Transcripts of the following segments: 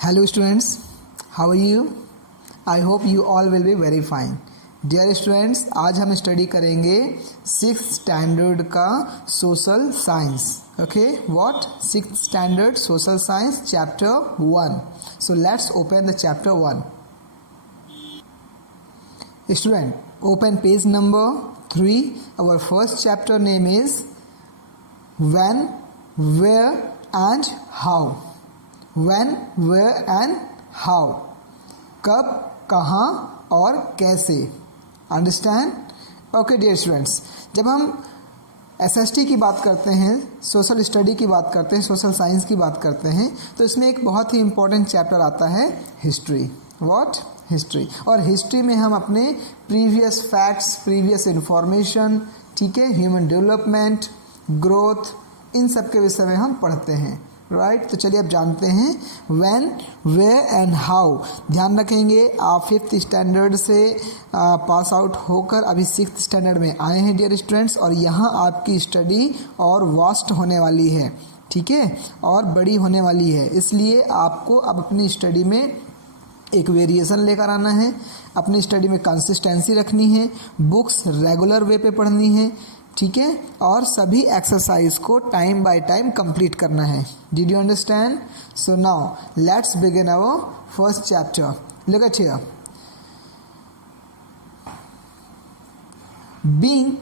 Hello students, how are you? I hope you all will be very fine. Dear students, आज हम study करेंगे 6th standard का social science. Okay, what 6th standard social science chapter 1. So let's open the chapter 1. Student, open page number 3. Our first chapter name is when, where and how. When, where and how. कब, कहाँ और कैसे. Understand? Okay dear students, जब हम SST की बात करते हैं, सोशल स्टडी की बात करते हैं, सोशल साइंस की बात करते हैं, तो इसमें एक बहुत ही इंपॉर्टेंट चैप्टर आता है हिस्ट्री. व्हाट? हिस्ट्री. और हिस्ट्री में हम अपने प्रीवियस फैक्ट्स, प्रीवियस इंफॉर्मेशन, ठीक है, ह्यूमन डेवलपमेंट, ग्रोथ, इन सब के विषय में हम पढ़ते हैं. राइट, तो चलिए अब जानते हैं व्हेन, वेयर एंड हाउ. ध्यान रखेंगे आप 5th स्टैंडर्ड से पास आउट होकर अभी 6th स्टैंडर्ड में आए हैं डियर स्टूडेंट्स, और यहाँ आपकी स्टडी और वास्ट होने वाली है, ठीक है, और बड़ी होने वाली है. इसलिए आपको अब अपनी स्टडी में एक वेरिएशन लेकर आना है, अपनी स्टडी में कंसिस्टेंसी रखनी है, बुक्स रेगुलर वे पे पढ़नी है, ठीक है, और सभी एक्सरसाइज को टाइम बाय टाइम कंप्लीट करना है. Did you understand? So now let's begin our first chapter. Look at here. Being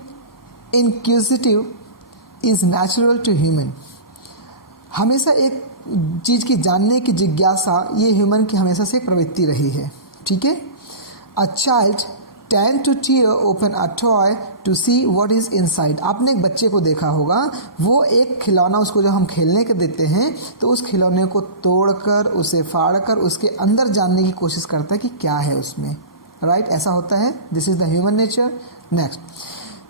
inquisitive is natural to human. हमेशा एक चीज़ की जानने की जिज्ञासा ये ह्यूमन की हमेशा से एक प्रवृत्ति रही है, ठीक है. A child tend to tear open a toy to see what is inside. आपने एक बच्चे को देखा होगा, वो एक खिलौना उसको जब हम खेलने के देते हैं तो उस खिलौने को तोड़कर, उसे फाड़कर उसके अंदर जानने की कोशिश करता है कि क्या है उसमें. राइट, ऐसा होता है. This is the human nature. Next,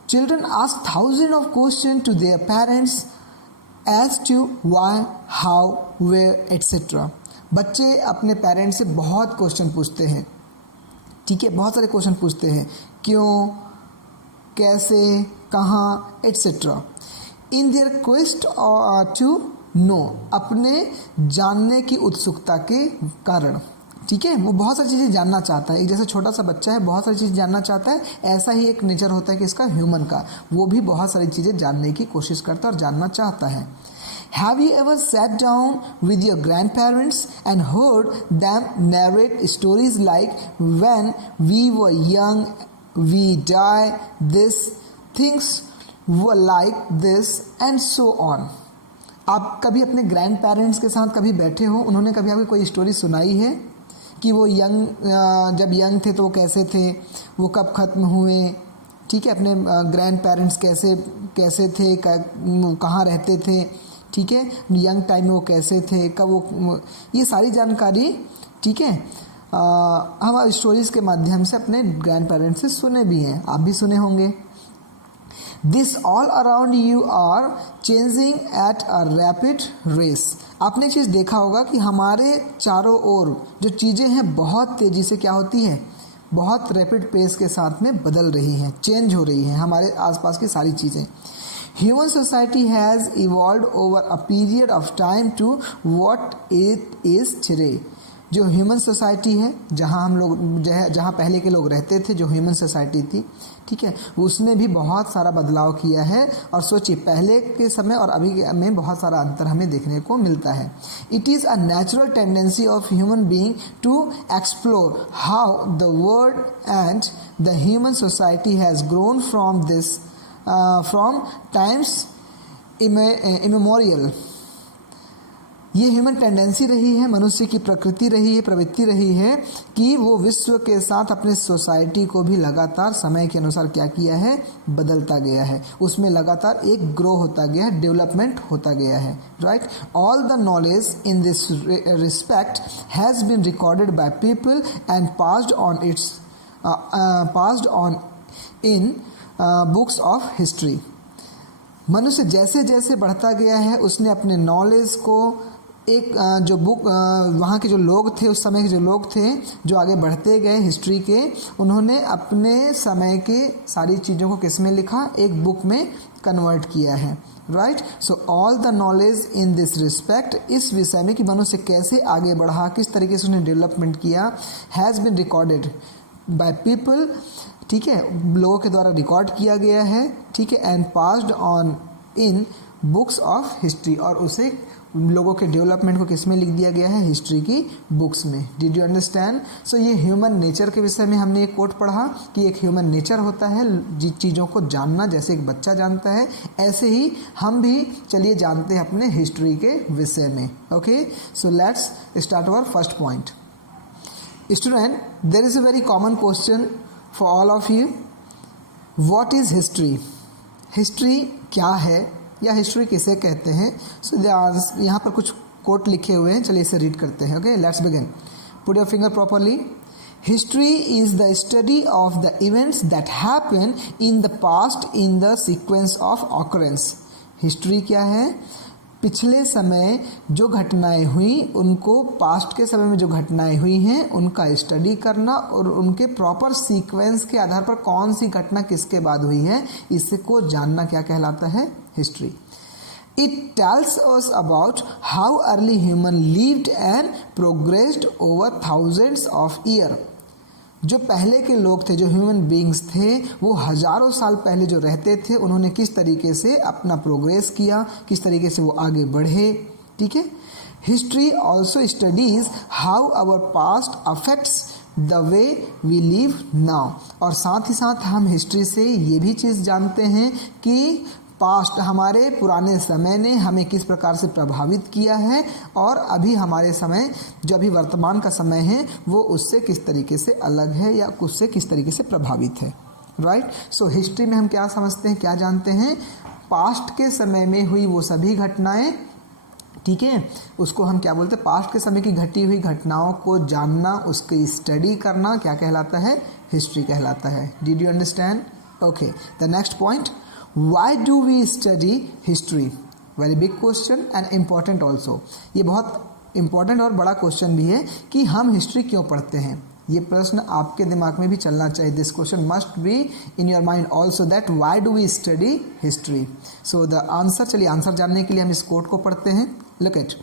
children ask thousand of question to their parents as to why, how, where etcetera. बच्चे अपने पेरेंट्स से बहुत क्वेश्चन पूछते हैं, ठीक है, बहुत सारे क्वेश्चन पूछते हैं, क्यों, कैसे, कहाँ, etcetera. In their quest to know, अपने जानने की उत्सुकता के कारण, ठीक है, वो बहुत सारी चीज़ें जानना चाहता है. एक जैसे छोटा सा बच्चा है, बहुत सारी चीज़ें जानना चाहता है, ऐसा ही एक नेचर होता है कि इसका ह्यूमन का, वो भी बहुत सारी चीज़ें जानने की कोशिश करता है और जानना चाहता है. Have you ever sat down with your grandparents and heard them narrate stories like when we were young, we die, this, things were like this and so on. आप कभी अपने ग्रैंड पेरेंट्स के साथ कभी बैठे हो, उन्होंने कभी आपको कोई स्टोरी सुनाई है कि वो जब यंग थे तो वो कैसे थे, वो कब ख़त्म हुए, ठीक है, अपने ग्रैंड पेरेंट्स कैसे थे, कहाँ रहते थे, ठीक है, यंग टाइम में वो कैसे थे, कब वो, ये सारी जानकारी, ठीक है, हम स्टोरीज़ के माध्यम से अपने ग्रैंड पेरेंट्स से सुने भी हैं, आप भी सुने होंगे. This all around you are changing at a rapid race. आपने चीज़ देखा होगा कि हमारे चारों ओर जो चीज़ें हैं बहुत तेज़ी से क्या होती है, बहुत रैपिड पेस के साथ में बदल रही हैं, चेंज हो रही हैं हमारे आसपास की सारी चीज़ें. Human society has evolved over a period of time to what it is today. जो ह्यूमन सोसाइटी है, जहाँ हम लोग जहाँ पहले के लोग रहते थे, जो ह्यूमन सोसाइटी थी, ठीक है, उसने भी बहुत सारा बदलाव किया है. और सोचिए, पहले के समय और अभी में बहुत सारा अंतर हमें देखने को मिलता है. It is a natural tendency of human being to explore how the world and the human society has grown from times immemorial. ये ह्यूमन टेंडेंसी रही है, मनुष्य की प्रकृति रही है, प्रवृत्ति रही है कि वो विश्व के साथ अपने सोसाइटी को भी लगातार समय के अनुसार क्या किया है, बदलता गया है, उसमें लगातार एक ग्रो होता गया है, डेवलपमेंट होता गया है. Right, all the knowledge in this respect has been recorded by people and passed on in books of history. मनुष्य जैसे जैसे बढ़ता गया है, उसने अपने नॉलेज को एक जो बुक, वहाँ के जो लोग थे, उस समय के जो लोग थे जो आगे बढ़ते गए हिस्ट्री के, उन्होंने अपने समय के सारी चीज़ों को किस में लिखा, एक बुक में कन्वर्ट किया है. Right. So all the knowledge in this respect, इस विषय में कि मनुष्य कैसे आगे बढ़ा, किस तरीके से उसने डेवलपमेंट किया, has been recorded by people, ठीक है, लोगों के द्वारा रिकॉर्ड किया गया है, ठीक है, and passed on in books of history, और उसे लोगों के डेवलपमेंट को किस में लिख दिया गया है, हिस्ट्री की बुक्स में। Did you understand? सो ये ह्यूमन नेचर के विषय में हमने एक कोट पढ़ा कि एक ह्यूमन नेचर होता है चीज़ों को जानना, जैसे एक बच्चा जानता है, ऐसे ही हम भी चलिए जानते हैं अपने हिस्ट्री के विषय में। Okay, so let's start our first point. Student, there is a very common question for all of you, what is history? History क्या है या हिस्ट्री किसे कहते हैं? सो यहाँ पर कुछ कोट लिखे हुए हैं, चलिए इसे रीड करते हैं। Okay, let's begin. Put your finger properly. History is the study of the events that happen in the past in the sequence of occurrence. History क्या है? पिछले समय जो घटनाएं हुई उनको, पास्ट के समय में जो घटनाएं हुई हैं उनका स्टडी करना और उनके प्रॉपर सीक्वेंस के आधार पर कौन सी घटना किसके बाद हुई है, इसको जानना क्या कहलाता है? History. It tells us about how early human lived and progressed over thousands of years. जो पहले के लोग थे, जो ह्यूमन बींग्स थे, वो हजारों साल पहले जो रहते थे, उन्होंने किस तरीके से अपना प्रोग्रेस किया, किस तरीके से वो आगे बढ़े, ठीक है। History also studies how our past affects the way we live now, और साथ ही साथ हम हिस्ट्री से ये भी चीज़ जानते हैं कि पास्ट, हमारे पुराने समय ने हमें किस प्रकार से प्रभावित किया है, और अभी हमारे समय, जो अभी वर्तमान का समय है, वो उससे किस तरीके से अलग है या उससे किस तरीके से प्रभावित है। राइट। सो हिस्ट्री में हम क्या समझते हैं, क्या जानते हैं? पास्ट के समय में हुई वो सभी घटनाएं, ठीक है, उसको हम क्या बोलते हैं? पास्ट के समय की घटी हुई घटनाओं को जानना, उसकी स्टडी करना क्या कहलाता है? हिस्ट्री कहलाता है। Did you understand? Okay, the next point, Why do we study history? Very big question and important also. ये बहुत important और बड़ा क्वेश्चन भी है कि हम हिस्ट्री क्यों पढ़ते हैं। ये प्रश्न आपके दिमाग में भी चलना चाहिए। This question must be in your mind also, that why do we study history? So the answer, चलिए आंसर जानने के लिए हम इस कोट को पढ़ते हैं। Look at,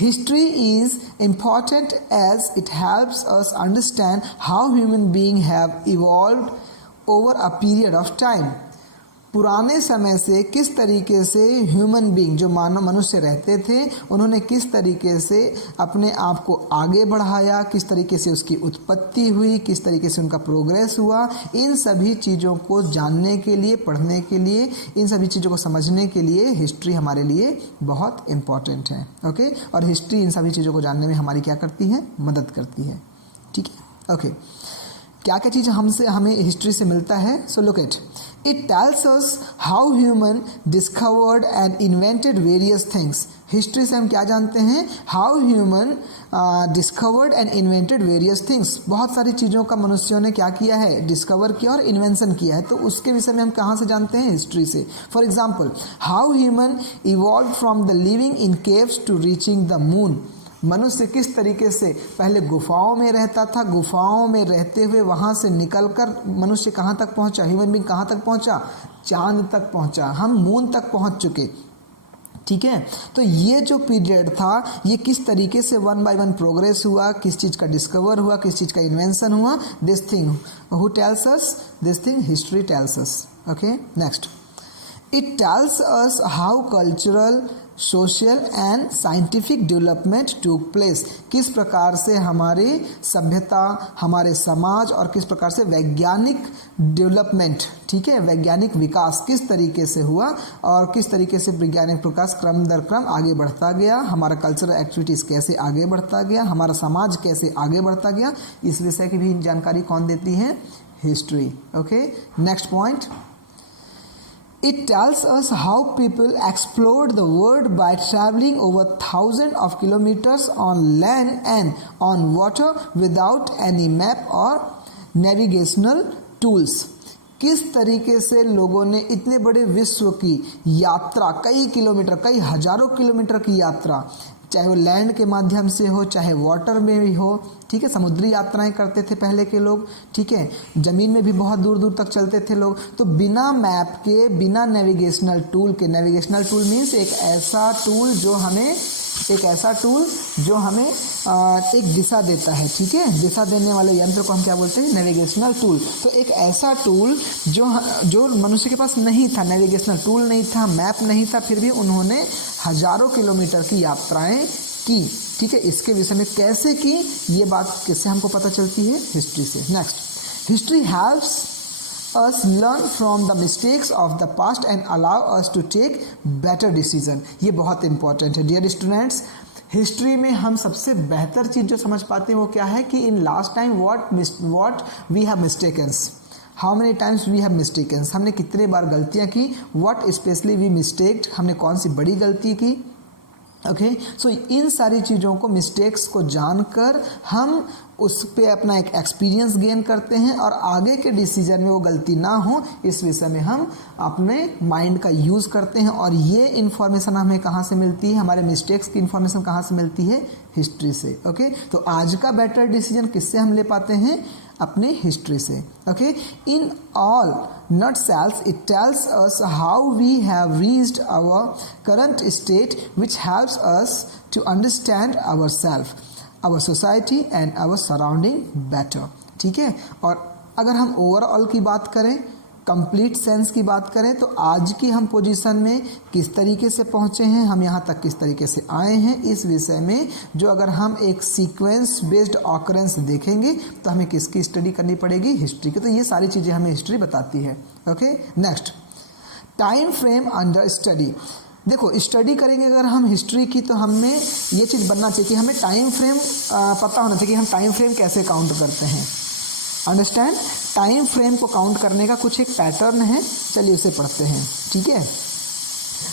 history is important as it helps us understand how human beings have evolved over a period of time. पुराने समय से किस तरीके से ह्यूमन बीइंग, जो मानव मनुष्य रहते थे, उन्होंने किस तरीके से अपने आप को आगे बढ़ाया, किस तरीके से उसकी उत्पत्ति हुई, किस तरीके से उनका प्रोग्रेस हुआ, इन सभी चीज़ों को जानने के लिए, पढ़ने के लिए, इन सभी चीज़ों को समझने के लिए हिस्ट्री हमारे लिए बहुत इम्पॉर्टेंट है। ओके, और हिस्ट्री इन सभी चीज़ों को जानने में हमारी क्या करती है? मदद करती है। ठीक है, ओके। क्या क्या चीज़ हमें हिस्ट्री से मिलता है? So look at, it tells us how human discovered and invented various things. History से हम क्या जानते हैं? how human discovered and invented various things. बहुत सारी चीज़ों का मनुष्यों ने क्या किया है? डिस्कवर किया और इन्वेंशन किया है। तो उसके विषय में हम कहाँ से जानते हैं? हिस्ट्री से। For example, how human evolved from the living in caves to reaching the moon. मनुष्य किस तरीके से पहले गुफाओं में रहता था, गुफाओं में रहते हुए वहाँ से निकलकर मनुष्य कहाँ तक पहुँचा? ह्यूमन बीइंग कहाँ तक पहुँचा? चांद तक पहुँचा, हम मून तक पहुँच चुके। ठीक है, तो ये जो पीरियड था, ये किस तरीके से वन बाय वन प्रोग्रेस हुआ, किस चीज़ का डिस्कवर हुआ, किस चीज़ का इन्वेंशन हुआ, this thing who tells us? This thing history tells us. Okay, next, it tells us how cultural, social and scientific development टूक प्लेस। किस प्रकार से हमारी सभ्यता, हमारे समाज और किस प्रकार से वैज्ञानिक डेवलपमेंट, ठीक है, वैज्ञानिक विकास किस तरीके से हुआ और किस तरीके से वैज्ञानिक विकास क्रम दर क्रम आगे बढ़ता गया, हमारा कल्चरल एक्टिविटीज़ कैसे आगे बढ़ता गया, हमारा समाज कैसे आगे बढ़ता गया, इस विषय की भी जानकारी कौन देती है? History. Okay, next point, it tells us how people explored the world by traveling over thousands of kilometers on land and on water without any map or navigational tools. किस तरीके से लोगों ने इतने बड़े विश्व की यात्रा, कई किलोमीटर, कई हजारों किलोमीटर की यात्रा, चाहे वो लैंड के माध्यम से हो, चाहे वाटर में भी हो, ठीक है। समुद्री यात्राएं करते थे पहले के लोग, ठीक है। ज़मीन में भी बहुत दूर दूर तक चलते थे लोग। तो बिना मैप के, बिना नेविगेशनल टूल के, नेविगेशनल टूल मीन्स एक ऐसा टूल जो हमें एक दिशा देता है, ठीक है। दिशा देने वाले यंत्र को हम क्या बोलते हैं? Navigational tool. तो एक ऐसा टूल जो मनुष्य के पास नहीं था, नेविगेशनल टूल नहीं था, मैप नहीं था, फिर भी उन्होंने हजारों किलोमीटर की यात्राएं की, ठीक है। इसके विषय में कैसे की, ये बात किससे हमको पता चलती है? हिस्ट्री से। Next, history helps us learn from the mistakes of the past and allow us to take better decision। ये बहुत इंपॉर्टेंट है डियर स्टूडेंट्स। हिस्ट्री में हम सबसे बेहतर चीज़ जो समझ पाते हैं वो क्या है कि in last time what we have mistakens, how many times we have mistakens, हमने कितने बार गलतियाँ की, व्हाट स्पेशली वी मिस्टेक्ड, हमने कौन सी बड़ी गलती की, ओके। सो इन सारी चीज़ों को, मिस्टेक्स को जानकर हम उस पे अपना एक एक्सपीरियंस गेन करते हैं और आगे के डिसीजन में वो गलती ना हो, इस विषय में हम अपने माइंड का यूज़ करते हैं। और ये इन्फॉर्मेशन हमें कहाँ से मिलती है? हमारे मिस्टेक्स की इन्फॉर्मेशन कहाँ से मिलती है? हिस्ट्री से, ओके। तो आज का बेटर डिसीजन किससे हम ले पाते हैं? अपने हिस्ट्री से, okay. In all nutshell it tells us how we have reached our current state, which helps us to understand ourselves, our society and our surrounding better, ठीक है। और अगर हम ओवरऑल की बात करें, कंप्लीट सेंस की बात करें, तो आज की हम पोजीशन में किस तरीके से पहुंचे हैं, हम यहाँ तक किस तरीके से आए हैं, इस विषय में जो अगर हम एक सीक्वेंस बेस्ड ऑकरेंस देखेंगे तो हमें किसकी स्टडी करनी पड़ेगी? हिस्ट्री की। तो ये सारी चीज़ें हमें हिस्ट्री बताती है, okay. Next, time frame under study. देखो, स्टडी करेंगे अगर हम हिस्ट्री की तो हमें ये चीज़ बनना चाहिए कि हमें टाइम फ्रेम पता होना चाहिए कि हम टाइम फ्रेम कैसे काउंट करते हैं। अंडरस्टैंड, टाइम फ्रेम को काउंट करने का कुछ एक पैटर्न है, चलिए उसे पढ़ते हैं, ठीक है।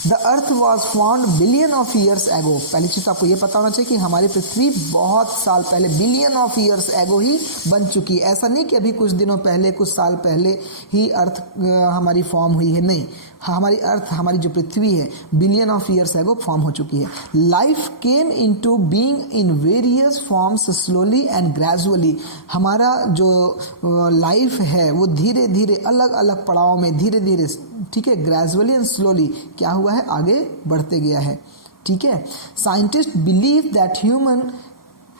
The earth was found billion of years ago. पहली चीज़ तो आपको ये पता होना चाहिए कि हमारी पृथ्वी बहुत साल पहले, बिलियन ऑफ ईयर्स एगो ही बन चुकी है। ऐसा नहीं कि अभी कुछ दिनों पहले, कुछ साल पहले ही अर्थ हमारी फॉर्म हुई है, नहीं। हमारी अर्थ, हमारी जो पृथ्वी है, billion of years ago form हो चुकी है। Life came into being in various forms slowly and gradually. हमारा जो लाइफ है वो धीरे धीरे, अलग अलग पड़ाव में, धीरे धीरे, ठीक है, ग्रेजुअली एंड स्लोली क्या हुआ है? आगे बढ़ते गया है, ठीक है। Scientist believe that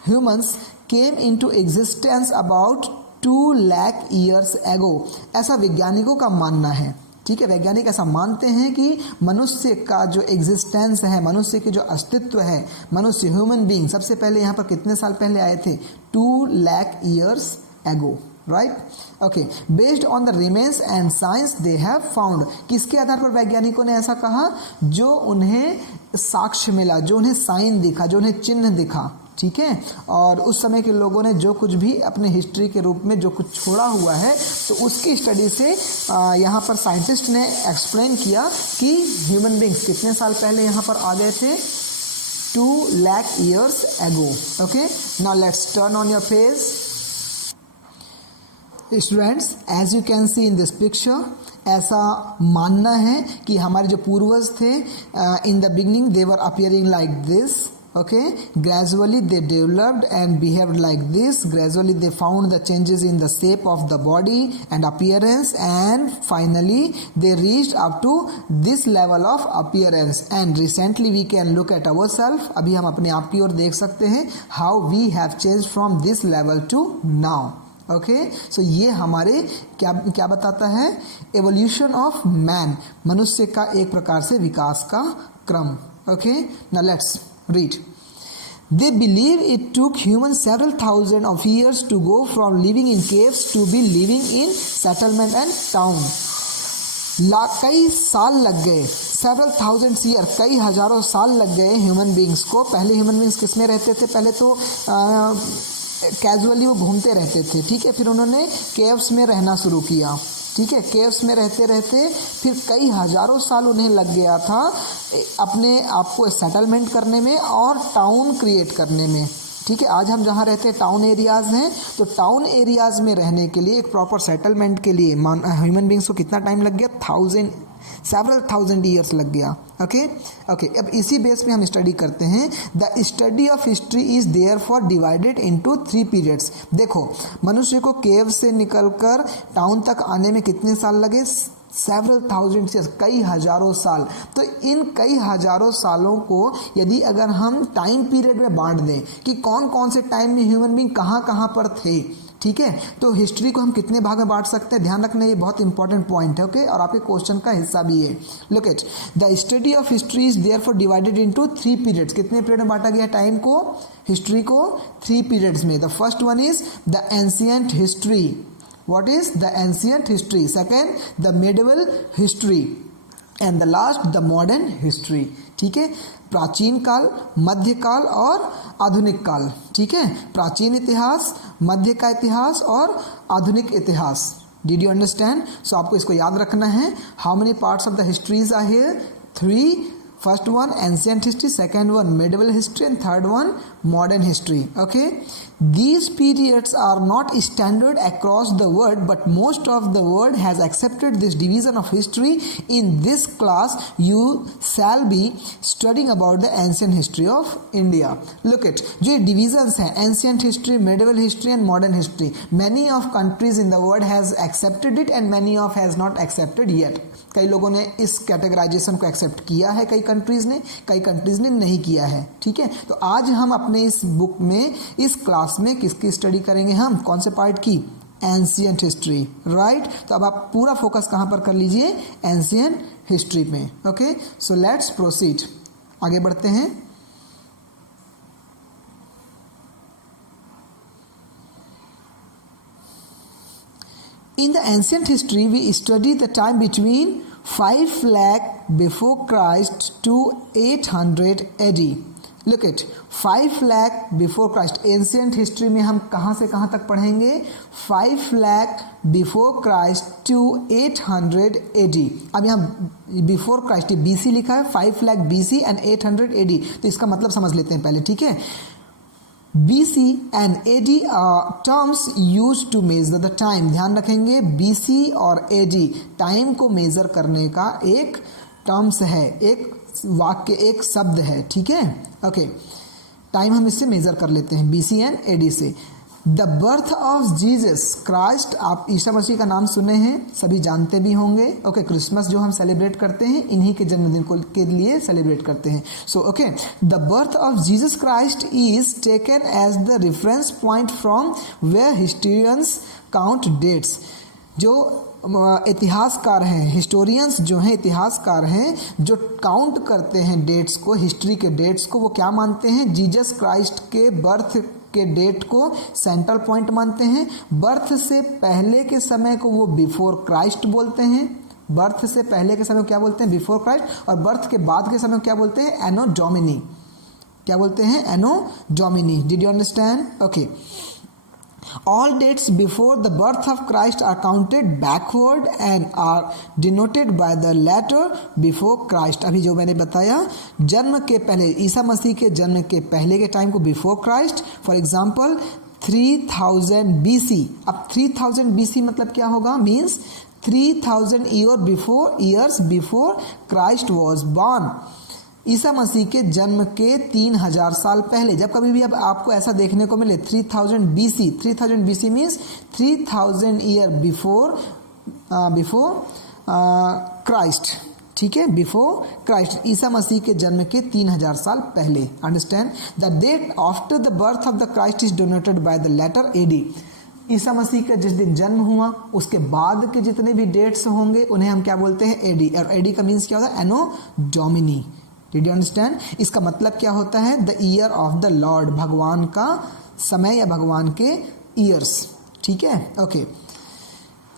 humans came into existence about 2 lakh years एगो। ऐसा वैज्ञानिकों का मानना है, ठीक है। वैज्ञानिक ऐसा मानते हैं कि मनुष्य का जो एग्जिस्टेंस है, मनुष्य के जो अस्तित्व है, मनुष्य, ह्यूमन बीइंग, सबसे पहले यहाँ पर कितने साल पहले आए थे? 2 लाख ईयर्स एगो, right, okay. Based on the remains and science they have found. किसके आधार पर वैज्ञानिकों ने ऐसा कहा? जो उन्हें साक्ष्य मिला, जो उन्हें साइन दिखा, जो उन्हें चिन्ह दिखा, ठीक है। और उस समय के लोगों ने जो कुछ भी अपने हिस्ट्री के रूप में जो कुछ छोड़ा हुआ है, तो उसकी स्टडी से यहाँ पर साइंटिस्ट ने एक्सप्लेन किया कि ह्यूमन बींग्स कितने साल पहले यहाँ पर आ गए थे? 2 lakh years ago, okay. Now let's turn on your page. Students, as you can see in this picture, ऐसा मानना है कि हमारे जो पूर्वज थे, in the beginning they were appearing like this, okay. Gradually they developed and behaved like this. Gradually they found the changes in the shape of the body and appearance, and finally they reached up to this level of appearance. And recently we can look at ourselves. अभी हम अपने आप की ओर देख सकते हैं how we have changed from this level to now. Okay, so ये हमारे क्या बताता है? एवोल्यूशन ऑफ मैन, मनुष्य का एक प्रकार से विकास का क्रम, okay. Now let's read. They believe it took humans several thousand of years to go from living in caves to be living in settlement and town. कई साल लग गए, several thousands year, कई हजारों साल लग गए ह्यूमन बींग्स को। पहले ह्यूमन बींग्स किस में रहते थे? पहले तो कैजुअली वो घूमते रहते थे, ठीक है। फिर उन्होंने केव्स में रहना शुरू किया, ठीक है। केव्स में रहते रहते फिर कई हजारों साल उन्हें लग गया था अपने आप को सेटलमेंट करने में और टाउन क्रिएट करने में, ठीक है। आज हम जहाँ रहते हैं टाउन एरियाज़ हैं, तो टाउन एरियाज़ में रहने के लिए, एक प्रॉपर सेटलमेंट के लिए ह्यूमन बींग्स को कितना टाइम लग गया? सेवरल थाउजेंड ईयर्स लग गया। ओके ओके, अब इसी बेस पे हम स्टडी करते हैं। The study of history is therefore divided into 3 periods. देखो, मनुष्य को केव से निकलकर टाउन तक आने में कितने साल लगे? सेवरल थाउजेंड ईयर्स, कई हजारों साल। तो इन कई हजारों सालों को यदि अगर हम टाइम पीरियड में बांट दें कि कौन कौन से टाइम में ह्यूमन बीइंग कहाँ कहाँ पर थे, ठीक है, तो हिस्ट्री को हम कितने भाग में बांट सकते हैं? ध्यान रखना, ये बहुत इंपॉर्टेंट पॉइंट है। ओके, और आपके क्वेश्चन का हिस्सा भी है। Look at the study of history is therefore divided into 3 periods. कितने पीरियड में बांटा गया टाइम को, हिस्ट्री को? 3 पीरियड्स में। The first one is the ancient history. What is the ancient history? Second, the medieval history, and the last, the modern history. ठीक है, प्राचीन काल, मध्य काल और आधुनिक काल। ठीक है, प्राचीन इतिहास, मध्य का इतिहास और आधुनिक इतिहास। Did you understand? So आपको इसको याद रखना है। How many parts of the histories are here? 3. First one ancient history, second one medieval history, and third one modern history. Okay, these periods are not standard across the world, but most of the world has accepted this division of history. In this class you shall be studying about the ancient history of India. Look at जो divisions हैं, ancient history, medieval history and modern history, many of countries in the world has accepted it and many of has not accepted yet. कई लोगों ने इस categorisation को accept किया है, कई कंट्रीज़ ने, कई कंट्रीज़ ने नहीं किया है। ठीक है, तो आज हम अपने इस बुक में, इस क्लास में किसकी स्टडी करेंगे? हम कौन से पार्ट की? Ancient history. राइट, तो अब आप पूरा फोकस कहाँ पर कर लीजिए? एंशिएंट हिस्ट्री में। ओके, सो लेट्स प्रोसीड, आगे बढ़ते हैं। In the ancient history, we study the time between 5 lakh before Christ to 800 AD. Look at 5 lakh before Christ. Ancient history में हम कहाँ से कहाँ तक पढ़ेंगे? 5 lakh before Christ to 800 AD. अब यहाँ before Christ BC लिखा है, 5 lakh BC and 800 AD, तो इसका मतलब समझ लेते हैं पहले। ठीक है, BC and AD terms used to measure the time. ध्यान रखेंगे, BC और AD टाइम को मेजर करने का एक टर्म्स है, एक वाक्य, एक शब्द है। ठीक है, ओके, टाइम हम इससे मेजर कर लेते हैं, BC एंड AD से। The birth of Jesus Christ, आप ईसा मसीह का नाम सुने हैं, सभी जानते भी होंगे। ओके, क्रिसमस जो हम सेलिब्रेट करते हैं, इन्हीं के जन्मदिन को के लिए सेलिब्रेट करते हैं। So okay, the birth of Jesus Christ is taken as the reference point from where historians count dates. जो इतिहासकार हैं, हिस्टोरियंस जो हैं, इतिहासकार हैं, जो काउंट करते हैं डेट्स को, हिस्ट्री के डेट्स को, वो क्या मानते हैं? जीसस क्राइस्ट के बर्थ के डेट को सेंट्रल पॉइंट मानते हैं। बर्थ से पहले के समय को वो बिफोर क्राइस्ट बोलते हैं। बर्थ से पहले के समय को क्या बोलते हैं? Before Christ. और बर्थ के बाद के समय को क्या बोलते हैं? Anno Domini. क्या बोलते हैं? Anno Domini. Did you understand? Okay, all dates before the birth of Christ are counted backward and are denoted by the letter before Christ. अभी जो मैंने बताया, जन्म के पहले, ईसा मसीह के जन्म के पहले के टाइम को before Christ. For example 3000 BC। अब 3000 BC मतलब क्या होगा? Means 3000 years before Christ was born. Isa Masih के जन्म के 3000 साल पहले। जब कभी भी अब आपको ऐसा देखने को मिले 3000 BC, 3000 BC means 3000 year before Christ. ठीक है, बिफोर क्राइस्ट, ईसा मसीह के जन्म के 3000 साल पहले। Understand? The date after the birth of the Christ is donated by the letter AD। ईसा मसीह का जिस दिन जन्म हुआ उसके बाद के जितने भी डेट्स होंगे उन्हें हम क्या बोलते हैं? AD। और AD का मीन्स क्या होता है? Anno Domini. Did you understand? इसका मतलब क्या होता है? The year of the Lord, भगवान का समय या भगवान के ईयर्स। ठीक है, okay.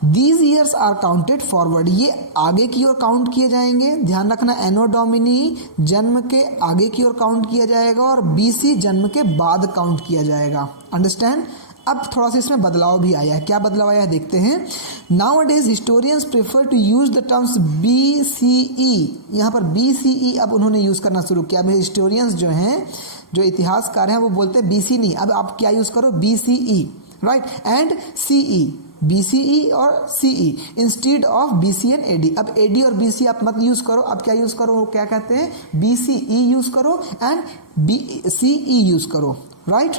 These years are counted forward, ये आगे की ओर काउंट किए जाएंगे। ध्यान रखना, एनो डोमिनी जन्म के आगे की ओर काउंट किया जाएगा और BC जन्म के बाद काउंट किया जाएगा। अंडरस्टैंड? अब थोड़ा सा इसमें बदलाव भी आया है। क्या बदलाव आया है देखते हैं। Nowadays historians prefer to use the terms BCE। यहाँ पर BCE अब उन्होंने यूज़ करना शुरू किया। अब हिस्टोरियंस जो हैं, जो इतिहासकार हैं, वो बोलते हैं BC नहीं, अब आप क्या यूज़ करो? BCE, right, and CE। BCE और CE instead of BC and AD। अब AD और BC आप मत यूज करो, अब क्या यूज करो, क्या कहते हैं, BCE यूज करो एंड CE यूज करो, राइट।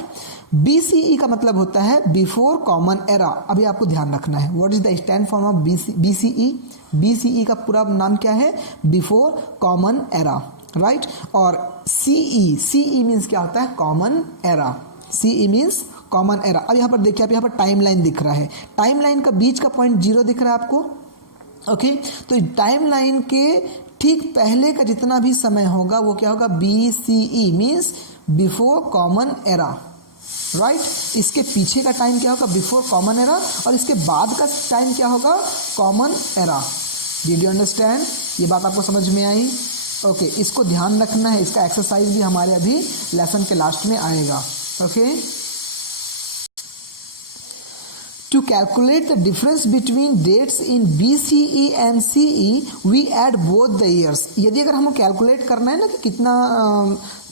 BCE का मतलब होता है बिफोर कॉमन एरा। अभी आपको ध्यान रखना है, what is the stand form of BCE। BCE का पूरा नाम क्या है, बिफोर कॉमन एरा, राइट। और CE मीन्स क्या होता है, common era. CE means common era. अब यहाँ पर देखिए, आप यहाँ पर टाइमलाइन दिख रहा है, टाइमलाइन का बीच का पॉइंट 0 दिख रहा है आपको, ओके। तो टाइमलाइन के ठीक पहले का जितना भी समय होगा वो क्या होगा, BCE means before common era, right. इसके पीछे का टाइम क्या होगा, बिफोर कॉमन एरा, और इसके बाद का टाइम क्या होगा, common era. Did you understand, ये बात आपको समझ में आई, ओके। इसको ध्यान रखना है, इसका एक्सरसाइज भी हमारे अभी लेसन के लास्ट में आएगा, okay. To calculate the difference between dates in BCE and CE, we add both the years। यदि अगर हमको कैलकुलेट करना है ना कि कितना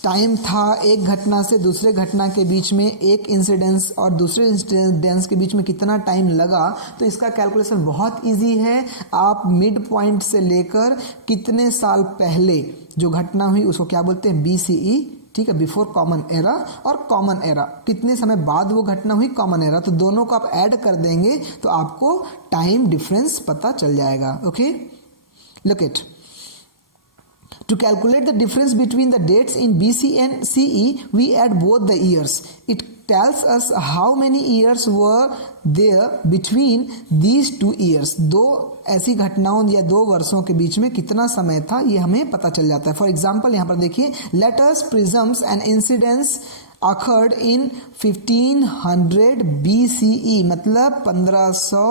टाइम था एक घटना से दूसरे घटना के बीच में, एक इंसिडेंस और दूसरे इंसिडेंस के बीच में कितना टाइम लगा, तो इसका कैलकुलेशन बहुत इजी है। आप मिड पॉइंट से लेकर कितने साल पहले जो घटना हुई उसको क्या बोलते हैं, BCE, ठीक है, बिफोर कॉमन एरा, और कॉमन एरा कितने समय बाद वो घटना हुई, कॉमन एरा। तो दोनों को आप ऐड कर देंगे तो आपको टाइम डिफरेंस पता चल जाएगा, okay. Look it, to calculate the difference between the dates in BC and CE, we add both the years. It tells us how many years were there between these two years। दो ऐसी घटनाओं या दो वर्षों के बीच में कितना समय था ये हमें पता चल जाता है। फॉर एग्जाम्पल यहाँ पर देखिए, let us presume an incident occurred in 1500 BCE, मतलब 1500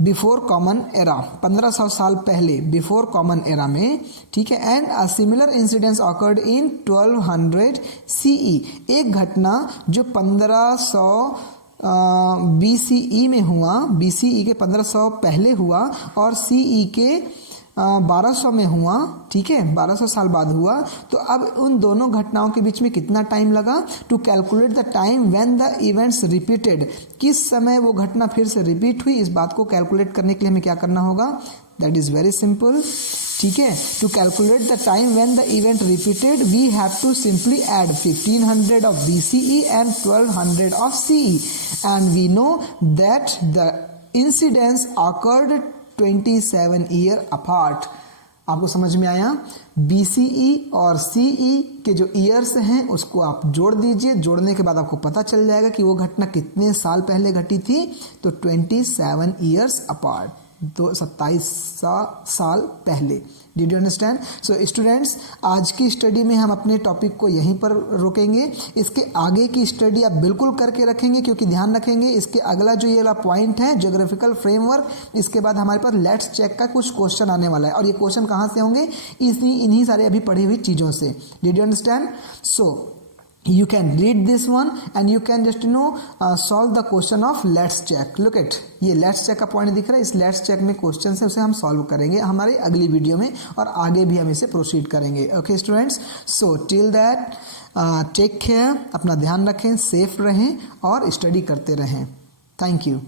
बिफोर कॉमन एरा, 1500 साल पहले बिफोर कॉमन एरा में, ठीक है। And a similar incidence occurred in 1200 CE, एक घटना जो 1500 BCE में हुआ, BCE के 1500 पहले हुआ और CE के 1200 में हुआ, ठीक है, 1200 साल बाद हुआ। तो अब उन दोनों घटनाओं के बीच में कितना टाइम लगा, to calculate the time when the events repeated, किस समय वो घटना फिर से रिपीट हुई, इस बात को कैलकुलेट करने के लिए हमें क्या करना होगा, दैट इज वेरी सिंपल, ठीक है। To calculate the time when the event repeated, we have to simply add 1500 of BCE and 1200 of CE, and we know that the incidence occurred 27 year apart. आपको समझ में आया, BCE और CE के जो years हैं उसको आप जोड़ दीजिए, जोड़ने के बाद आपको पता चल जाएगा कि वो घटना कितने साल पहले घटी थी, तो 27 ईयर्स अपार्ट, तो 27 साल पहले। Did you understand. So students, आज की स्टडी में हम अपने टॉपिक को यहीं पर रोकेंगे। इसके आगे की स्टडी आप बिल्कुल करके रखेंगे, क्योंकि ध्यान रखेंगे इसके अगला जो ये वाला पॉइंट है ज्योग्राफिकल फ्रेमवर्क, इसके बाद हमारे पास लेट्स चेक का कुछ क्वेश्चन आने वाला है, और ये क्वेश्चन कहाँ से होंगे, इन्हीं सारे अभी पढ़ी हुई चीज़ों से। Did you understand. So you can read this one and you can just solve the question of let's check। look at, ये let's check का पॉइंट दिख रहा है, इस let's check में क्वेश्चन है, उसे हम सॉल्व करेंगे हमारे अगली वीडियो में, और आगे भी हम इसे प्रोसीड करेंगे, okay students. So till that take care, अपना ध्यान रखें, सेफ रहें और स्टडी करते रहें। Thank you.